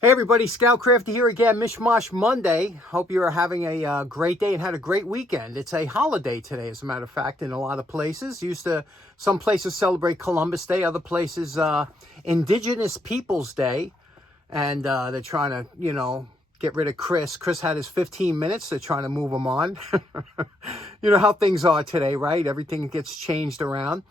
Hey everybody, Scoutcrafty here again, Mishmash Monday. Hope you are having a great day and had a great weekend. It's a holiday today, as a matter of fact, in a lot of places. Some places celebrate Columbus Day, other places Indigenous Peoples Day. And they're trying to, get rid of Chris. Chris had his 15 minutes. They're trying to move him on. You know how things are today, right? Everything gets changed around.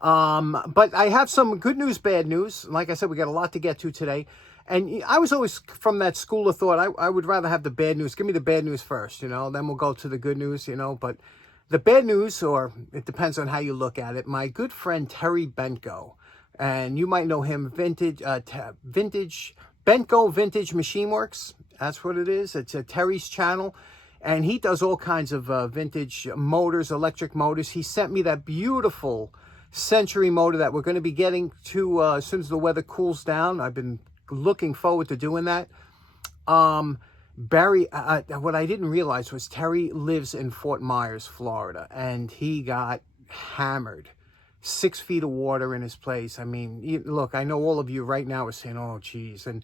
But I have some good news, bad news. Like I said, we got a lot to get to today. And I was always from that school of thought, I would rather have the bad news. Give me the bad news first, then we'll go to the good news, But the bad news, or it depends on how you look at it, my good friend Terry Bentko, and you might know him, Bentko Vintage Machine Works. That's what it is. It's Terry's channel. And he does all kinds of vintage motors, electric motors. He sent me that beautiful Century motor that we're going to be getting to as soon as the weather cools down. I've been looking forward to doing that. Barry, what I didn't realize was Terry lives in Fort Myers, Florida, and he got hammered. 6 feet of water in his place. I mean, look, I know all of you right now are saying, oh, geez. And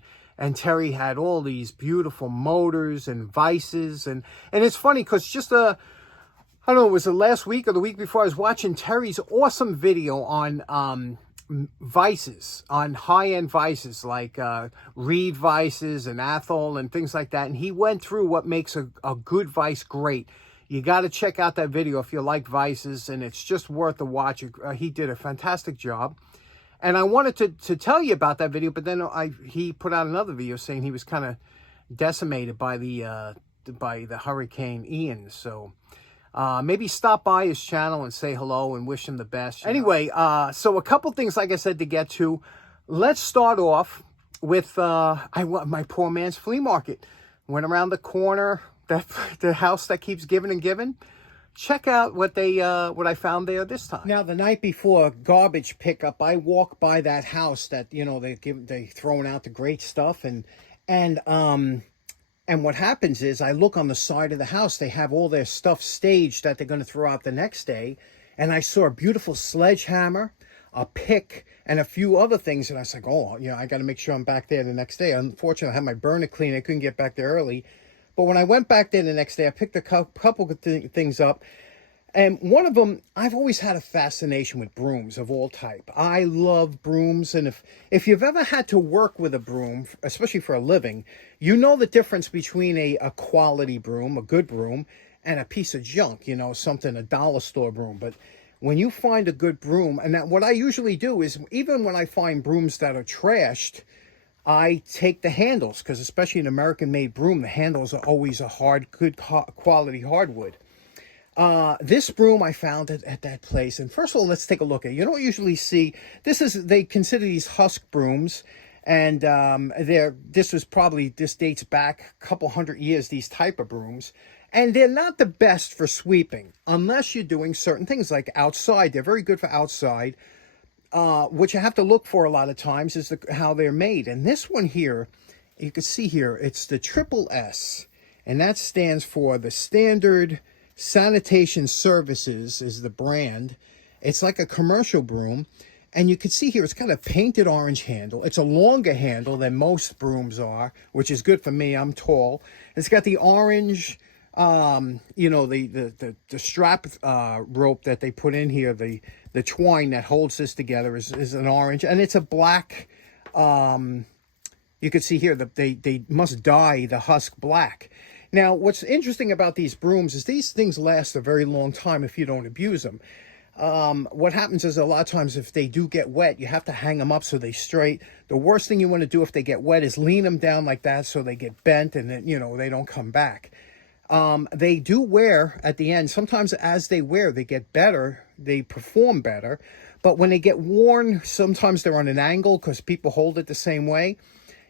Terry had all these beautiful motors and vices. And it's funny because just I don't know, was it last week or the week before, I was watching Terry's awesome video on vices, on high-end vices like reed vices and Athol and things like that. And he went through what makes a good vice great. You got to check out that video if you like vices, and it's just worth a watch. He did a fantastic job. And I wanted to tell you about that video, but then he put out another video saying he was kind of decimated by the Hurricane Ian. So maybe stop by his channel and say hello and wish him the best. Anyway, so a couple things, like I said, to get to. Let's start off with my poor man's flea market. Went around the corner, the house that keeps giving and giving. Check out what I found there this time. Now, the night before garbage pickup, I walked by that house that they throwing out the great stuff, and what happens is I look on the side of the house. They have all their stuff staged that they're going to throw out the next day, and I saw a beautiful sledgehammer, a pick, and a few other things, and I was like, oh, I got to make sure I'm back there the next day. Unfortunately, I had my burner clean. I couldn't get back there early. But when I went back there the next day, I picked a couple of things up. And one of them, I've always had a fascination with brooms of all type. I love brooms. And if you've ever had to work with a broom, especially for a living, you know the difference between a quality broom, a good broom, and a piece of junk, something, a dollar store broom. But when you find a good broom, and what I usually do is, even when I find brooms that are trashed, I take the handles, because especially an American-made broom, the handles are always a good quality hardwood. This broom I found at that place, and first of all, let's take a look at it. You don't usually see they consider these husk brooms, and this dates back a couple hundred years. These type of brooms, and they're not the best for sweeping unless you're doing certain things like outside. They're very good for outside. What you have to look for a lot of times is how they're made. And this one here, you can see here, it's the Triple S, and that stands for the Standard Sanitation Services is the brand. It's like a commercial broom, and you can see here it's got a painted orange handle. It's a longer handle than most brooms are, which is good for me. I'm tall. It's got the orange, the strap rope that they put in here, the twine that holds this together is an orange, and it's a black. You can see here that they must dye the husk black. Now, what's interesting about these brooms is these things last a very long time if you don't abuse them. What happens is a lot of times if they do get wet, you have to hang them up so they straight. The worst thing you want to do if they get wet is lean them down like that so they get bent and then, they don't come back. They do wear at the end. Sometimes as they wear, they get better. They perform better. But when they get worn, sometimes they're on an angle because people hold it the same way.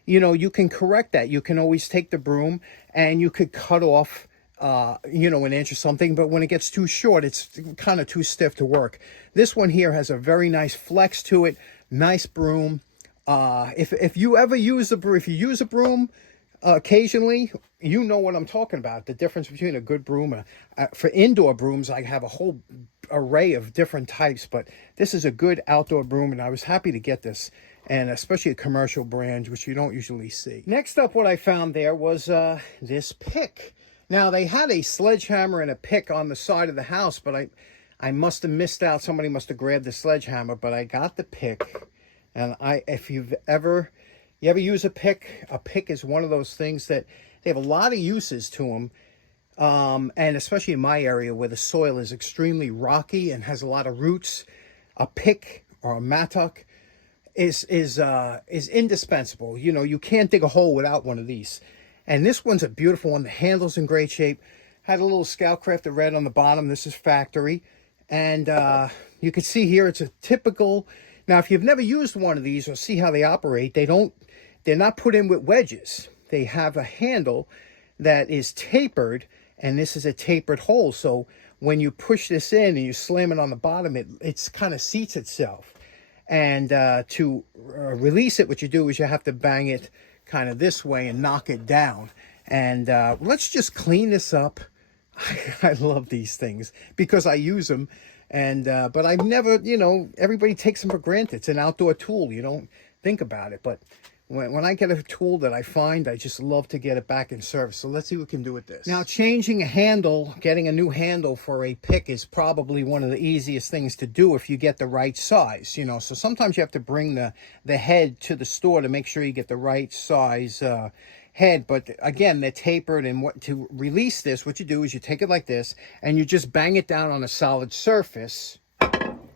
You can correct that. You can always take the broom and you could cut off, an inch or something. But when it gets too short, it's kind of too stiff to work. This one here has a very nice flex to it. Nice broom. If you ever use if you use a broom, occasionally, you know what I'm talking about. The difference between a good broom. For indoor brooms, I have a whole array of different types, but this is a good outdoor broom, and I was happy to get this. and especially a commercial brand, which you don't usually see. Next up, what I found there was this pick. Now, they had a sledgehammer and a pick on the side of the house, but I must have missed out. Somebody must have grabbed the sledgehammer, but I got the pick. And if you ever use a pick is one of those things that they have a lot of uses to them. And especially in my area where the soil is extremely rocky and has a lot of roots, a pick or a mattock is indispensable. You know, you can't dig a hole without one of these. And this one's a beautiful one. The handle's in great shape. Had a little Scoutcrafted red on the bottom. This is factory. And you can see here it's a typical. Now, if you've never used one of these or see how they operate, they're not put in with wedges. They have a handle that is tapered, and this is a tapered hole. So when you push this in and you slam it on the bottom, it's kind of seats itself. And to release it, what you do is you have to bang it kind of this way and knock it down. And let's just clean this up. I love these things because I use them. And but I've never, you know, everybody takes them for granted. It's an outdoor tool. You don't think about it. But when I get a tool that I find, I just love to get it back in service. So let's see what we can do with this. Now, changing a handle, getting a new handle for a pick is probably one of the easiest things to do if you get the right size. You know, so sometimes you have to bring the head to the store to make sure you get the right size head. But again, they're tapered, and to release this, what you do is you take it like this and you just bang it down on a solid surface,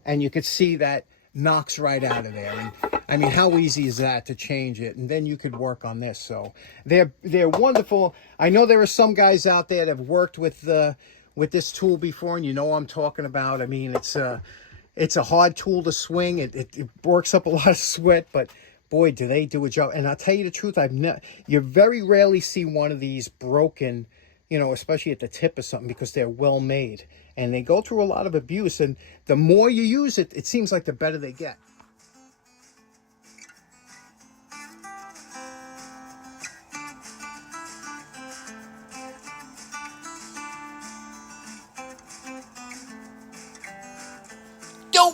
and you could see that knocks right out of there. And I mean, how easy is that to change it? And then you could work on this. So they're wonderful. I know there are some guys out there that have worked with this tool before, and you know what I'm talking about. I mean, it's a hard tool to swing. It works up a lot of sweat, but boy, do they do a job. And I'll tell you the truth, you very rarely see one of these broken, you know, especially at the tip or something, because they're well made. And they go through a lot of abuse. And the more you use it, it seems like the better they get. Yo!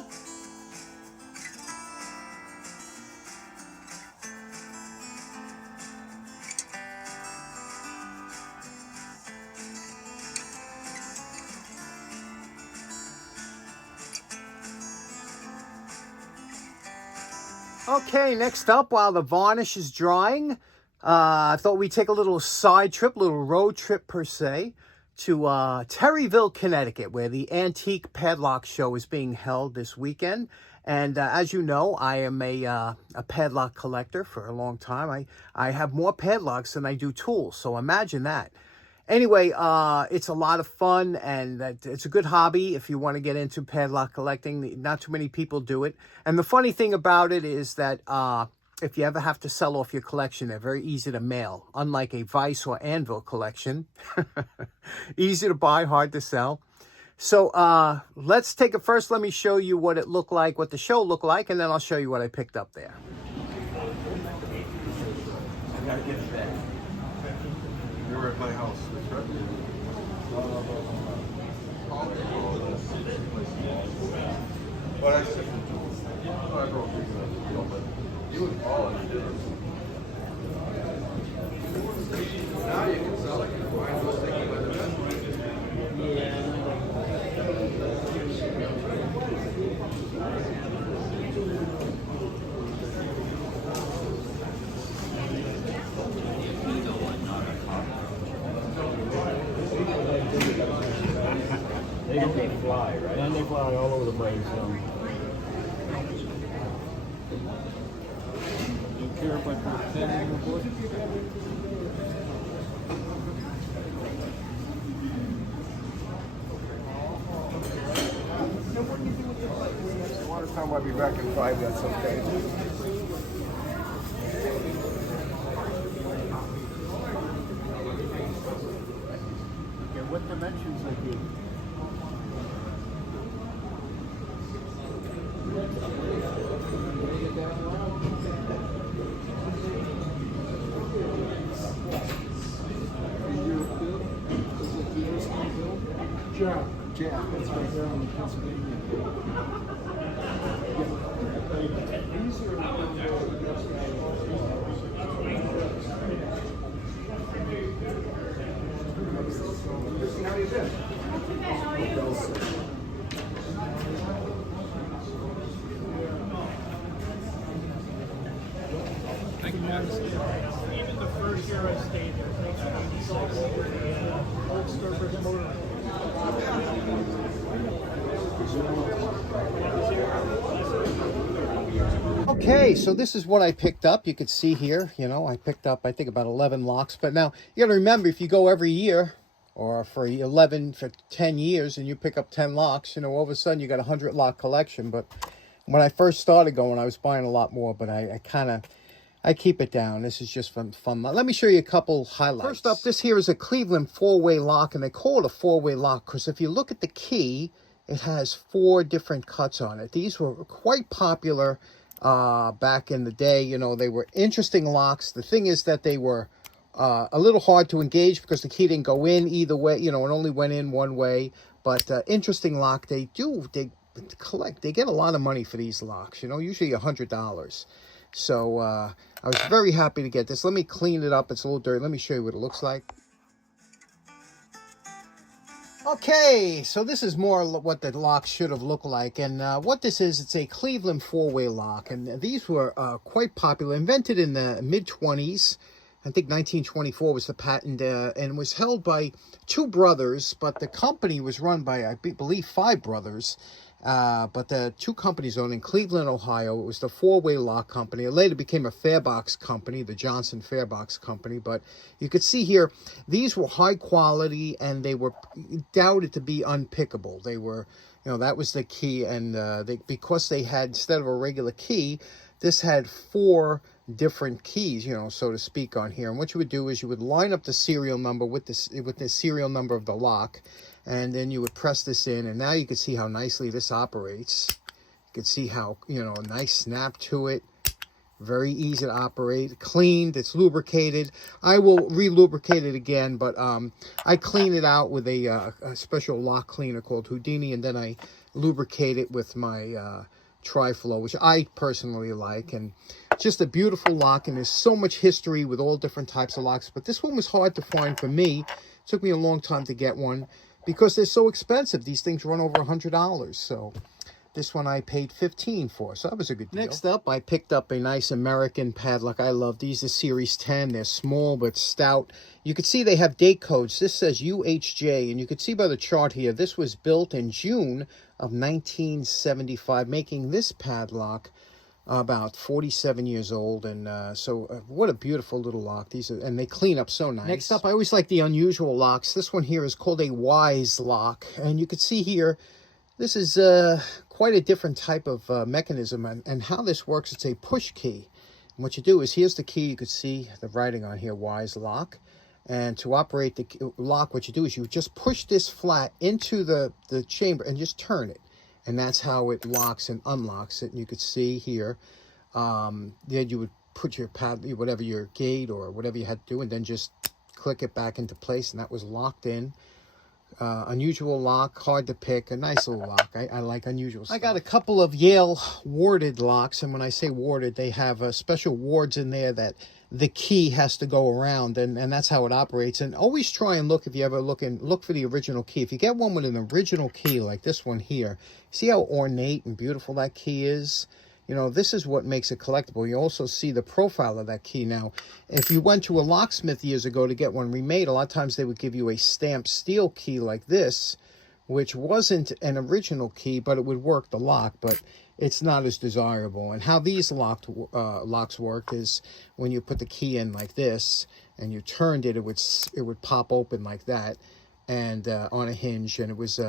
Okay, next up, while the varnish is drying, I thought we'd take a little side trip, a little road trip per se, to Terryville, Connecticut, where the Antique Padlock Show is being held this weekend. And as you know, I am a padlock collector for a long time. I have more padlocks than I do tools, so imagine that. Anyway, it's a lot of fun, and it's a good hobby if you want to get into padlock collecting. Not too many people do it. And the funny thing about it is that if you ever have to sell off your collection, they're very easy to mail, unlike a Vice or Anvil collection. Easy to buy, hard to sell. So let's take it first. Let me show you what it looked like, what the show looked like, and then I'll show you what I picked up there. I gotta get it back. You're at my house, correct? What I said, I broke you and Paul did. Now you can sell it. Mine was thinking about the best. They fly, right? And they fly all over the place. Do you care if I put 10 in the book? Watertown might be back in 5, that's okay. Okay, what dimensions they give? Jack, That's right there in Pennsylvania. Even the first year I stayed there, 1986, the old Sturbridge motor. Okay, so this is what I picked up. You could see here, you know, I picked up, I think, about 11 locks. But now, you got to remember, if you go every year, or for 10 years, and you pick up 10 locks, you know, all of a sudden you got a 100 lock collection. But when I first started going, I was buying a lot more, but I keep it down. This is just fun. Let me show you a couple highlights. First up, this here is a Cleveland 4-way lock, and they call it a 4-way lock because if you look at the key, it has 4 different cuts on it. These were quite popular back in the day. You know, they were interesting locks. The thing is that they were a little hard to engage because the key didn't go in either way. You know, it only went in one way. But interesting lock. They collect. They get a lot of money for these locks. You know, usually $100. So I was very happy to get this. Let me clean it up. It's a little dirty. Let me show you what it looks like. Okay, so this is more what the lock should have looked like. And what this is, it's a Cleveland 4-way lock. And these were quite popular, invented in the mid-20s. I think 1924 was the patent, and was held by 2 brothers, but the company was run by, I believe, 5 brothers. But the 2 companies owned in Cleveland, Ohio. It was the 4-way lock company. It later became a Fairbox company, the Johnson Fairbox company. But you could see here, these were high quality, and they were doubted to be unpickable. They were, you know, that was the key. And because they had, instead of a regular key, this had 4 different keys, you know, so to speak, on here. And what you would do is you would line up the serial number with the serial number of the lock, and then you would press this in, and now you can see how nicely this operates. You can see how, you know, a nice snap to it. Very easy to operate. Cleaned, it's lubricated. I will re-lubricate it again, but I clean it out with a special lock cleaner called Houdini, and then I lubricate it with my Tri-Flow, which I personally like. And just a beautiful lock, and there's so much history with all different types of locks. But this one was hard to find for me. It took me a long time to get one because they're so expensive. These things run over $100. So this one I paid $15 for. So that was a good deal. Next up, I picked up a nice American padlock. I love these. The Series 10. They're small but stout. You can see they have date codes. This says UHJ, and you can see by the chart here, this was built in June of 1975, making this padlock about 47 years old. And so what a beautiful little lock. These are, and they clean up so nice. Next up, I always like the unusual locks. This one here is called a Wise lock, and you can see here, this is quite a different type of mechanism. And how this works, it's a push key. And what you do is, here's the key. You could see the writing on here, Wise lock. And to operate the lock, what you do is you just push this flat into the chamber and just turn it. And that's how it locks and unlocks it. And you could see here, then you would put your whatever your gate or whatever you had to do, and then just click it back into place, and that was locked in. Unusual lock, hard to pick, a nice little lock. I like unusual stuff. I got a couple of Yale warded locks, and when I say warded, they have special wards in there that the key has to go around, and that's how it operates. And always try and look, if you ever look for the original key. If you get one with an original key like this one here, see how ornate and beautiful that key is? You know, this is what makes it collectible. You also see the profile of that key. Now, if you went to a locksmith years ago to get one remade, a lot of times they would give you a stamped steel key like this, which wasn't an original key, but it would work the lock, but it's not as desirable. And how these locks work is when you put the key in like this and you turned it, it would pop open like that, and on a hinge. And it was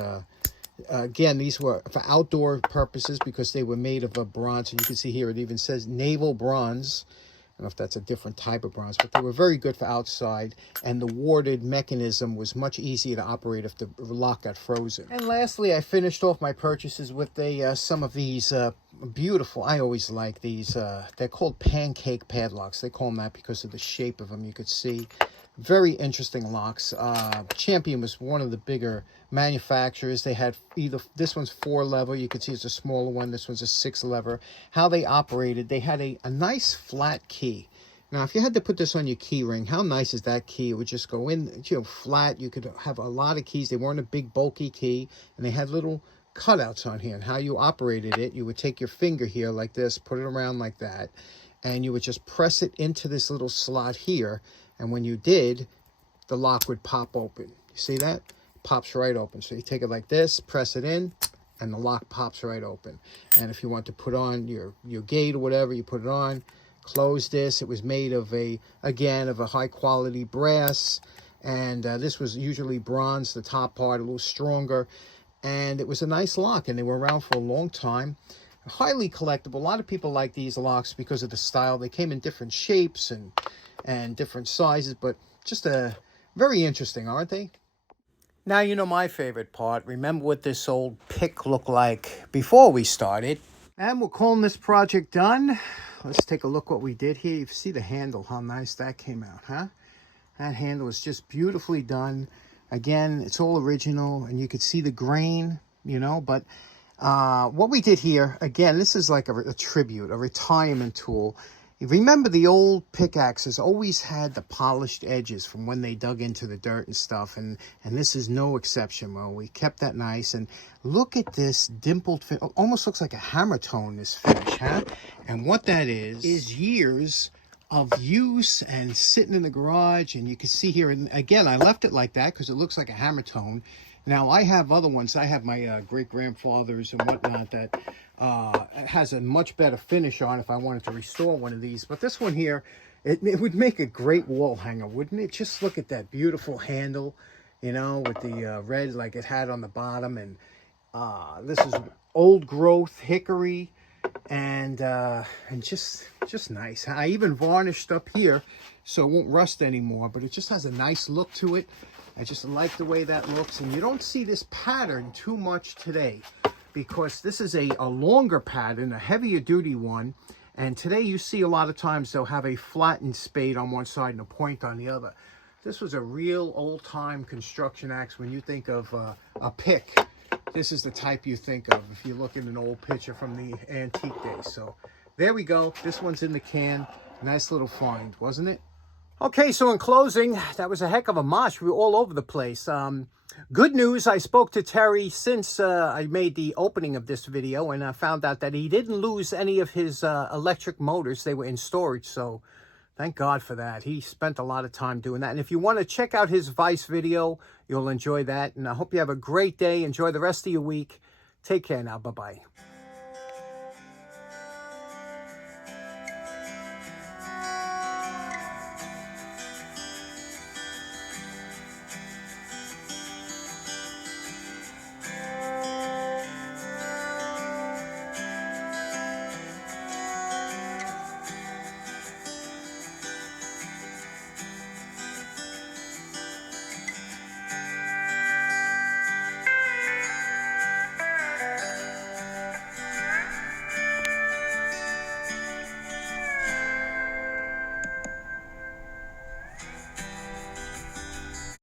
again, these were for outdoor purposes because they were made of a bronze. And you can see here it even says naval bronze. I don't know if that's a different type of bronze, but they were very good for outside. And the warded mechanism was much easier to operate if the lock got frozen. And lastly, I finished off my purchases with some of these beautiful, I always like these, they're called pancake padlocks. They call them that because of the shape of them. You could see very interesting locks. Champion was one of the bigger manufacturers. They had this one's 4-lever. You can see it's a smaller one. This one's a 6-lever. How they operated, they had a nice flat key. Now, if you had to put this on your key ring, how nice is that key? It would just go in, you know, flat. You could have a lot of keys. They weren't a big bulky key, and they had little cutouts on here. And how you operated it, you would take your finger here like this, put it around like that, and you would just press it into this little slot here. And when you did, the lock would pop open. You see that? Pops right open. So you take it like this, press it in, and the lock pops right open. And if you want to put on your gate or whatever, you put it on. Close this. It was made of a high quality brass, and this was usually bronze, the top part a little stronger, and it was a nice lock, and they were around for a long time. Highly collectible. A lot of people like these locks because of the style. They came in different shapes and different sizes, but just very interesting, aren't they? Now, you know my favorite part. Remember what this old pick looked like before we started. And we're calling this project done. Let's take a look what we did here. You see the handle, how nice that came out, huh? That handle is just beautifully done. Again, it's all original, and you could see the grain, you know, but what we did here, again, this is like a tribute, a retirement tool. You remember the old pickaxes always had the polished edges from when they dug into the dirt and stuff, and this is no exception. Well, we kept that nice, and look at this dimpled finish. Almost looks like a hammer tone, this finish, huh? And what that is years of use and sitting in the garage, and you can see here, and again, I left it like that because it looks like a hammer tone. Now, I have other ones. I have my great-grandfather's and whatnot that has a much better finish on if I wanted to restore one of these. But this one here, it would make a great wall hanger, wouldn't it? Just look at that beautiful handle, you know, with the red like it had on the bottom. And this is old growth hickory, and just nice. I even varnished up here so it won't rust anymore, but it just has a nice look to it. I just like the way that looks, and you don't see this pattern too much today because this is a longer pattern, a heavier duty one, and today you see a lot of times they'll have a flattened spade on one side and a point on the other. This was a real old-time construction axe. When you think of a pick, this is the type you think of if you look at an old picture from the antique days. So there we go. This one's in the can. Nice little find, wasn't it? Okay, so in closing, that was a heck of a mosh. We were all over the place. Good news, I spoke to Terry since I made the opening of this video, and I found out that he didn't lose any of his electric motors. They were in storage, so thank God for that. He spent a lot of time doing that. And if you want to check out his Vice video, you'll enjoy that. And I hope you have a great day. Enjoy the rest of your week. Take care now. Bye-bye.